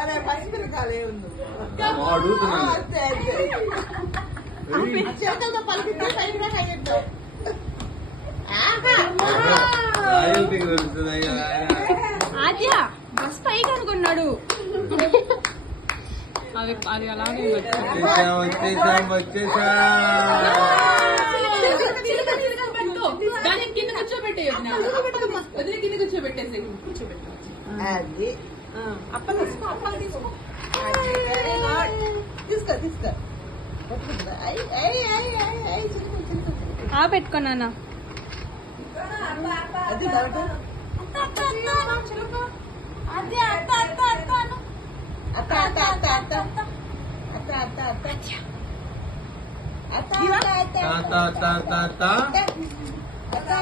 అరే పసిపిల్లకాయలు ఏముంది చేతులతో పలికితే పైన కయ్యొద్దాం. ఆద్య బస్ పైకి అనుకున్నాడు. అది అది అలాగే దాన్ని కింద కూర్చోబెట్టే కింద కూర్చోబెట్టేసి అది అప్పలు తీసుకో అప్పలు తీసుకో తీసుకో తీసుకో పెట్టుకున్నానా అది డౌట్ అత్త అత్త అత్త అత్త అత్త అత్త అత్త అత్త అత్త